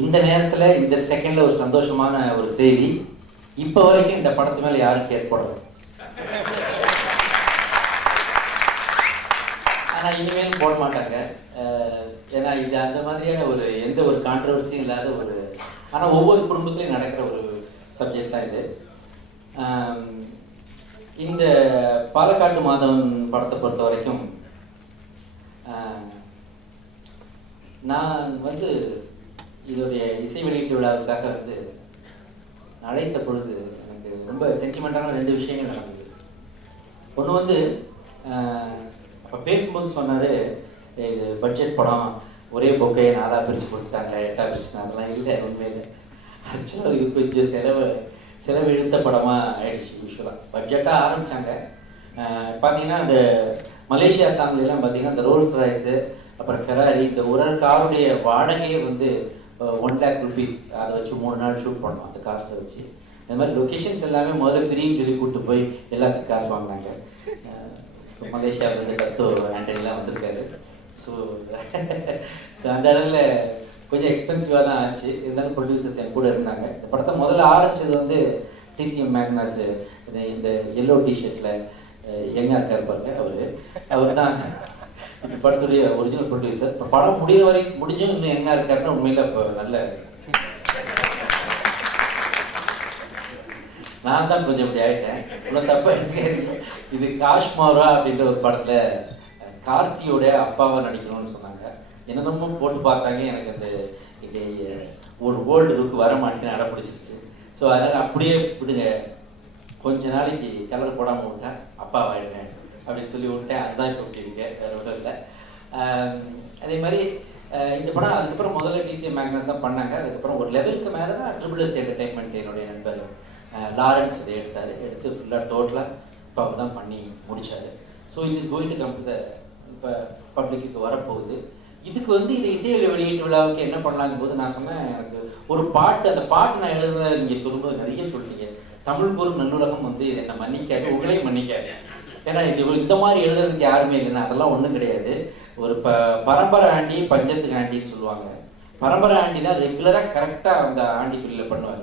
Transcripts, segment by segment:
இந்த நேரத்தில் இந்த செகண்ட்ல ஒரு சந்தோஷமான ஒரு செய்தி. இப்போ வரைக்கும் இந்த படத்து மேலே யாரும் கேஸ் போடல. ஆனால் இனிமேலும் போட மாட்டாங்க. ஏன்னா இது அந்த மாதிரியான ஒரு எந்த ஒரு கான்ட்ரவர்சியும் இல்லாத ஒரு, ஆனால் ஒவ்வொரு குடும்பத்திலையும் நடக்கிற ஒரு சப்ஜெக்ட் தான் இது. இந்த பாலக்காட்டு மாதவன் படத்தை பொறுத்த வரைக்கும் நான் வந்து இதோடைய இசை வெளியீட்டு விழாவுக்காக வந்து அழைத்த பொழுது எனக்கு ரொம்ப சென்டிமெண்டான 2 விஷயங்கள் நடந்தது. ஒன்று வந்து அப்போ பேசும்போது சொன்னார், இது பட்ஜெட் படம், ஒரே பொக்கையை 4ஆக பிரித்து கொடுத்துட்டாங்க, 8ஆக பிரிச்சுட்டாங்க. அதெல்லாம் இல்லை, உண்மையில் ஆக்சுவலாக இது கொஞ்சம் செலவு இழுத்த படமாக ஆயிடுச்சு. யூஸ்வலாக பட்ஜெட்டாக ஆரம்பித்தாங்க. பார்த்தீங்கன்னா அந்த மலேசியா சாங்லாம் பார்த்தீங்கன்னா இந்த ரோல்ஸ் ராய்ஸு, அப்புறம் ஃபெராரி, இந்த ஒரு காருடைய வாடகையே வந்து 1 lakh ரூபி. அதை வச்சு 3 நாள் ஷூட் பண்ணோம் அந்த காசை வச்சு. இந்த மாதிரி லொக்கேஷன்ஸ் எல்லாமே முதல்ல ஃப்ரீன்னு சொல்லி கூப்பிட்டு போய் எல்லாத்துக்கும் காசு வாங்கினாங்க. மலேசியாவிலேருந்து கத்தோ ஆண்டனிலாம் வந்திருக்காரு. ஸோ அந்த அளவில் கொஞ்சம் எக்ஸ்பென்சிவாக தான் ஆச்சு. இருந்தாலும் ப்ரொடியூசர்ஸ் என் கூட இருந்தாங்க. இந்த படத்தை முதல்ல ஆரம்பித்தது வந்து டிசிஎம் மேக்னாஸ், இந்த எல்லோ டிஷர்ட்டில் எங்கே இருக்கார் பாருங்க, அவர் தான் இந்த படத்துடைய ஒரிஜினல் ப்ரொடியூசர். இப்போ படம் முடிகிற வரைக்கும் முடிஞ்சும் இன்னும் எங்கே இருக்காருன்னா உண்மையில் இப்போ நல்ல நான் தான் கொஞ்சம் இப்படி ஆகிட்டேன். இவ்வளோ தப்பாக எனக்கு இது காஷ்மாரா அப்படின்ற ஒரு படத்தில் கார்த்தியோட அப்பாவை நடிக்கணும்னு சொன்னாங்க. என்னென்னமோ போட்டு பார்த்தாங்க. எனக்கு அந்த இது ஒரு ஓல்டு லுக் வர மாட்டேன்னு அடம் பிடிச்சிருச்சு. ஸோ அதனால் அப்படியே விடுங்க, கொஞ்ச நாளைக்கு கலர் போடாமல் விட்டேன், அப்பா வாயிடுங்க அப்படின்னு சொல்லி விட்டேன். அதுதான் இப்போ இப்படிங்க, வேறு ஒன்றும் இல்லை. அதே மாதிரி இந்த படம் அதுக்கப்புறம் முதல்ல டிசிஎம் மேக்னஸ் தான் பண்ணாங்க. அதுக்கப்புறம் ஒரு லெவலுக்கு மேலே தான் ட்ரிபிள்எஸ் என்டர்டைன்மெண்ட் என்னுடைய நண்பர் லாரன்ஸ் இதை எடுத்து ஃபுல்லாக டோட்டலாக இப்போ அவர் தான் பண்ணி முடித்தார். So it is going to come to the இப்போ பப்ளிக்கு வரப்போகுது. இதுக்கு வந்து இந்த இசை வெளியீட்டு விழாவுக்கு என்ன பண்ணலாங்கும் போது நான் சொன்னேன், எனக்கு ஒரு பாட்டு, அந்த பாட்டு நான் எழுதுனதை நீங்கள் சொல்லும்போது நிறைய சொல்லிட்டீங்க. தமிழ் கூறும் நல்லுலகம் வந்து என்னை மன்னிக்காது, உங்களையும் மன்னிக்காது. ஏன்னா இது இந்த மாதிரி எழுதுறதுக்கு யாருமே இல்லைன்னா அதெல்லாம் ஒன்றும் கிடையாது. ஒரு பரம்பரை ஆண்டி பஞ்சத்துக்கு ஆண்டின்னு சொல்லுவாங்க. பரம்பரை ஆண்டினா ரெகுலராக கரெக்டாக அந்த ஆண்டி தொழிலை பண்ணுவார்.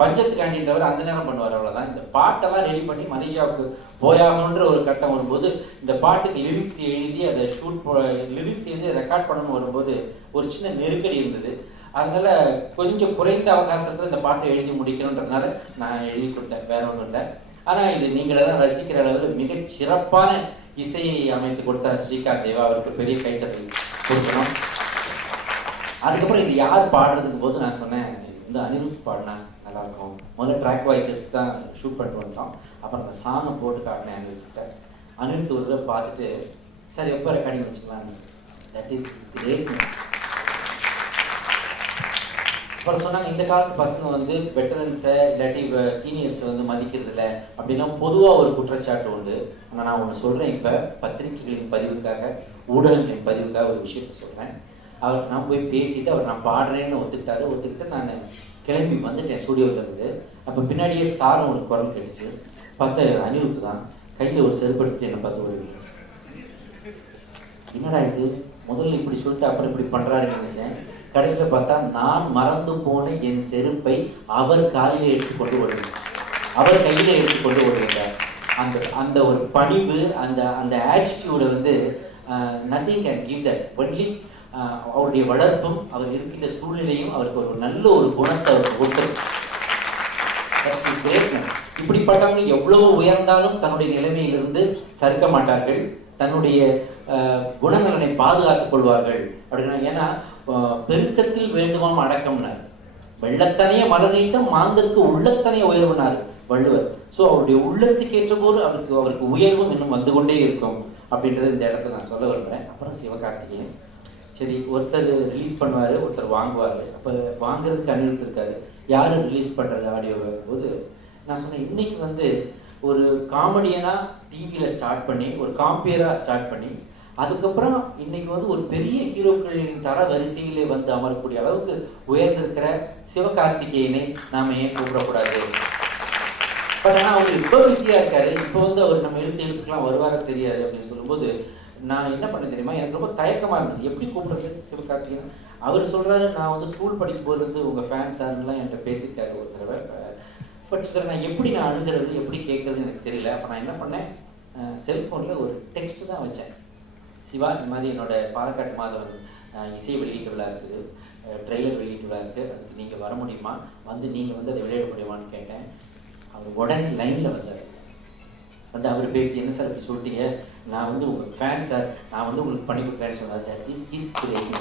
பஞ்சத்துக்கு ஆண்டின்றவர் அந்த நேரம் பண்ணுவார், அவ்வளோதான். இந்த பாட்டெல்லாம் ரெடி பண்ணி மலேசியாவுக்கு போயாகணுன்ற ஒரு கட்டம் வரும்போது இந்த பாட்டுக்கு லிரிக்ஸ் எழுதி அதை லிரிக்ஸ் எழுதி ரெக்கார்ட் பண்ணணும்னு வரும்போது ஒரு சின்ன நெருக்கடி இருந்தது. அதனால கொஞ்சம் குறைந்த அவகாசத்தில் இந்த பாட்டை எழுதி முடிக்கணுன்றதுனால நான் எழுதி கொடுத்தேன், வேற ஒன்றும் இல்லை. ஆனால் இது நீங்களே தான் ரசிக்கிற அளவில் மிக சிறப்பான இசையை அமைத்து கொடுத்தார் ஸ்ரீகாந்த் தேவா. அவருக்கு பெரிய கைத்தட்டல் கொடுக்கணும். அதுக்கப்புறம் இது யார் பாடுறதுக்கு போது நான் சொன்னேன், இந்த அனிருத் பாடினா நல்லாயிருக்கும். முதல்ல ட்ராக் வாய்ஸ் எடுத்து தான் ஷூட் பண்ணிட்டு வந்துட்டோம். அப்புறம் அந்த சாங்கை போட்டு காட்டினேன் அனிருத்கிட்ட. அனிருத் ஒரு தடவை பார்த்துட்டு, சார் எப்போ ரெக்கார்டிங் வச்சுக்கலான்னு. That is great. அப்புறம் சொன்னாங்க, இந்த காலத்து பசங்க வந்து வெட்டரன்ஸை இல்லாட்டி சீனியர்ஸை வந்து மதிக்கிறது இல்லை அப்படின்லாம் பொதுவாக ஒரு குற்றச்சாட்டு உண்டு. ஆனால் நான் ஒன்று சொல்கிறேன், இப்போ பத்திரிகைகளின் பதிவுக்காக, ஊடகங்களின் பதிவுக்காக ஒரு விஷயத்த சொல்கிறேன். அவருக்கு நான் போய் பேசிட்டு அவர் நான் பாடுறேன்னு ஒத்துக்கிட்டு நான் கிளம்பி வந்துட்டேன் ஸ்டூடியோவில் இருந்து. அப்போ பின்னாடியே சாரம் ஒரு குரல் கேட்டுச்சு. பார்த்தா அனிருத்து தான் கையில் ஒரு செருப்படுத்திட்டு என்னை பார்த்து ஒரு, என்னடா இது முதல்ல இப்படி சொல்லிட்டு அப்புறம் இப்படி பண்ணுறாருன்னு நினைச்சேன். கடைசியில் பார்த்தா நான் மறந்து போன என் செருப்பை அவர் காலையில் எடுத்துக்கொண்டு ஓடுவேன், அவர் கையில் எடுத்துக்கொண்டு ஓடுகிறார். அந்த ஒரு பணிவு, அந்த ஆட்டிடியூடை வந்து nothing can give that. Only அவருடைய வளர்ப்பும் அவர் இருக்கின்ற சூழ்நிலையும் அவருக்கு ஒரு நல்ல ஒரு குணத்தை அவருக்கு கொடுத்தது. இப்படிப்பட்டவங்க எவ்வளவு உயர்ந்தாலும் தன்னுடைய நிலைமையிலிருந்து சறுக்க மாட்டார்கள், தன்னுடைய குணநலனை பாதுகாத்துக் கொள்வார்கள் அப்படின்னா. ஏன்னா பெருக்கத்தில் வேண்டுமாம் அடக்கம்னார், வெள்ளத்தனைய மலநீட்டம் மாந்தருக்கு உள்ளத்தனைய உயர்வுனார் வள்ளுவர். ஸோ அவருடைய உள்ளத்துக்கு ஏற்ற போது அவருக்கு உயர்வும் இன்னும் வந்து கொண்டே இருக்கும் அப்படின்றது இந்த இடத்துல நான் சொல்ல விரும்புகிறேன். அப்புறம் சிவகார்த்திகேயன், சரி ஒருத்தர் ரிலீஸ் பண்ணுவார், ஒருத்தர் வாங்குவார். அப்போ வாங்குறதுக்கு அனிருத் இருக்காரு, யார் ரிலீஸ் பண்ணுறது ஆடியோவை போது நான் சொன்னேன், இன்னைக்கு வந்து ஒரு காமெடியனாக டிவியில் ஸ்டார்ட் பண்ணி ஒரு காம்பியராக ஸ்டார்ட் பண்ணி அதுக்கப்புறம் இன்னைக்கு வந்து ஒரு பெரிய ஹீரோக்களின் தர வரிசையிலே வந்து அமரக்கூடிய அளவுக்கு உயர்ந்திருக்கிற சிவகார்த்திகேயனை நாம் ஏன் கூப்பிடக்கூடாது? பட் ஆனால் அவர் இப்போ பிஸியாக இருக்காரு. இப்போ வந்து அவர் நம்ம எழுத்துக்கெல்லாம் வருவார தெரியாது அப்படின்னு சொல்லும்போது நான் என்ன பண்ண தெரியுமா, எனக்கு ரொம்ப தயக்கமாக இருந்தது, எப்படி கூப்பிடுறது சிவகார்த்திகேயன். அவர் சொல்கிறாரு, நான் வந்து ஸ்கூல் படிக்கும் போது இருந்து உங்கள் ஃபேன்ஸ் ஆருலாம் என்கிட்ட பேசியிருக்காரு ஒரு தடவை. பட் இதில் நான் எப்படி அணுகிறது, எப்படி கேட்குறதுன்னு எனக்கு தெரியல. அப்போ நான் என்ன பண்ணேன், செல்ஃபோனில் ஒரு டெக்ஸ்ட் தான் வச்சேன். சிவா, இந்த மாதிரி என்னோட பாலக்காட்டு மாதவன் இசை வெளியீட்டு விழா இருக்குது, ட்ரெய்லர் வெளியீட்டு விழா இருக்குது, அதுக்கு நீங்கள் வர முடியுமா, வந்து நீங்கள் வந்து அதை விளையாட முடியுமான்னு கேட்டேன். அவர் உடனே லைனில் வந்தார். வந்து அவர் பேசி, என்ன சார் இப்படி சொல்லிட்டீங்க, நான் வந்து உங்கள் ஃபேன் சார், நான் வந்து உங்களுக்கு பண்ணி கொடுக்குறேன்னு சொன்னார். Is great.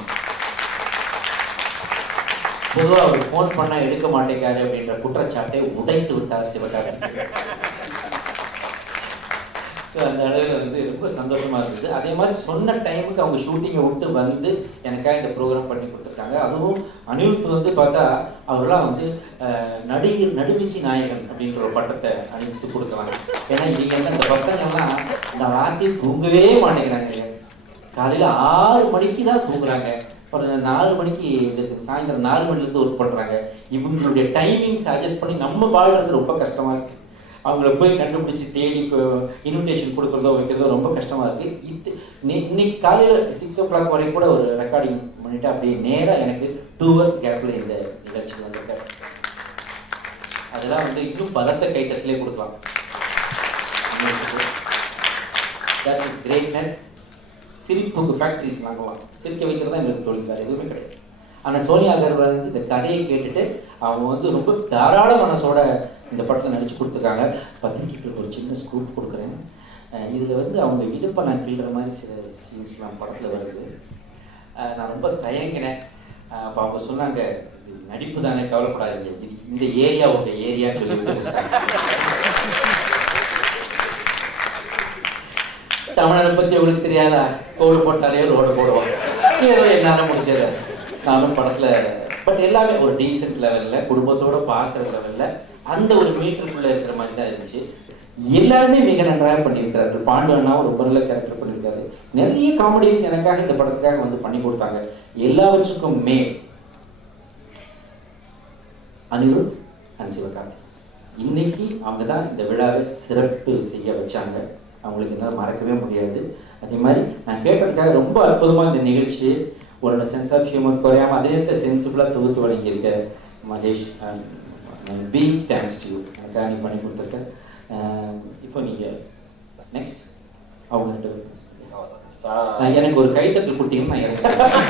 பொதுவாக அவர் ஃபோன் பண்ணால் எடுக்க மாட்டேங்காரு அப்படின்ற குற்றச்சாட்டை உடைத்து விட்டார் சிவகார்த்திகேயன். ஸோ அந்த அளவில் வந்து ரொம்ப சந்தோஷமாக இருந்தது. அதே மாதிரி சொன்ன டைமுக்கு அவங்க ஷூட்டிங்கை விட்டு வந்து எனக்காக இந்த ப்ரோக்ராம் பண்ணி கொடுத்துருக்காங்க. அதுவும் அனிருத் வந்து பார்த்தா அவர்லாம் வந்து நடுவிசி நாயகன் அப்படின்ற ஒரு பட்டத்தை அணிவித்து கொடுக்கலாம். ஏன்னா இவங்க வந்து அந்த பசங்கள்லாம் இந்த ராத்திரி தூங்கவே மாட்டேங்கிறாங்க. காலையில் 6 மணிக்கு தான் தூங்குறாங்க, அப்புறம் 4 மணிக்கு சாயந்தரம் 4 மணிலேருந்து ஒர்க் பண்ணுறாங்க. இவங்களுடைய டைமிங்ஸ் அட்ஜஸ்ட் பண்ணி நம்ம வாழ்றது ரொம்ப கஷ்டமாக இருக்குது. அவங்கள போய் கண்டுபிடிச்சி தேடி இன்விடேஷன் கொடுக்குறதோ வைக்கிறதோ ரொம்ப கஷ்டமாக இருக்குது. இன்னைக்கு காலையில் 6 o'clock வரைக்கும் கூட ஒரு ரெக்கார்டிங் பண்ணிவிட்டு அப்படியே நேராக எனக்கு 2 hours கேப்பில் இந்த நிகழ்ச்சி வந்திருக்காரு. அதெல்லாம் வந்து இன்னும் பலத்த கைத்தட்டிலே கொடுக்கலாம். That is greatness. சிரிப்புக்கு ஃபேக்ட்ரிஸ் வாங்கலாம், சிரிக்க வைக்கிறது தான் எங்களுக்கு தொழில், வேறு எதுவுமே கிடையாது. ஆனால் சோனியா அகர்வால் வந்து இந்த கதையை கேட்டுட்டு அவங்க வந்து ரொம்ப தாராள மனசோட இந்த படத்தில் நடித்து கொடுத்துருக்காங்க. பத்திரிகைகளுக்கு ஒரு சின்ன ஸ்கூப் கொடுக்குறேன். இதில் வந்து அவங்க இடுப்பை நான் கிள்ளுற மாதிரி சில சீன்ஸ்லாம் படத்தில் வருது. நான் ரொம்ப தயங்கினேன். அப்போ அவங்க சொன்னாங்க, நடிப்பு தானே, கவலைப்படாதீங்க, இது இந்த ஏரியா உங்கள் ஏரியான்னு சொல்லி தமிழனை பற்றி அவங்களுக்கு தெரியாதா, கோடு போட்டாலே ரோடு போடுவாங்க. ஏதோ என்னால் முடிச்சது நானும் படத்தில். பட் எல்லாமே ஒரு டீசென்ட் லெவலில், குடும்பத்தோடு பார்க்குற லெவலில், அந்த ஒரு மீட்டருக்குள்ளே இருக்கிற மாதிரி தான் இருந்துச்சு. எல்லாருமே மிக நன்றாக பண்ணியிருக்காரு. பாண்டு அண்ணாவும் ரொம்ப நல்ல கேரக்டர் பண்ணியிருக்காரு. நிறைய காமெடிஸ் எனக்காக இந்த படத்துக்காக வந்து பண்ணி கொடுத்தாங்க. எல்லாவற்றுக்கும் மேல் அனிருத் அண்ட் சிவகார்த்திகேயன் இன்னைக்கு அவங்க தான் இந்த விழாவை சிறப்பு செய்ய வச்சாங்க. அவங்களுக்கு என்னால் மறக்கவே முடியாது. அதே மாதிரி நான் கேட்டதுக்காக ரொம்ப அற்புதமாக இந்த நிகழ்ச்சி உன்னோட சென்ஸ் ஆஃப் ஹியூமர் குறையாமல் அதே நேரத்தில் சென்சிபிளாக தொகுத்து வழங்கியிருக்க Mahesh, big thanks to you. எனக்காக நீ பண்ணி கொடுத்துருக்க. இப்போ நீங்கள் நெக்ஸ்ட் அவங்கள்ட்ட எனக்கு ஒரு கைத்தட்டல் கொடுத்தீங்கன்னா நான்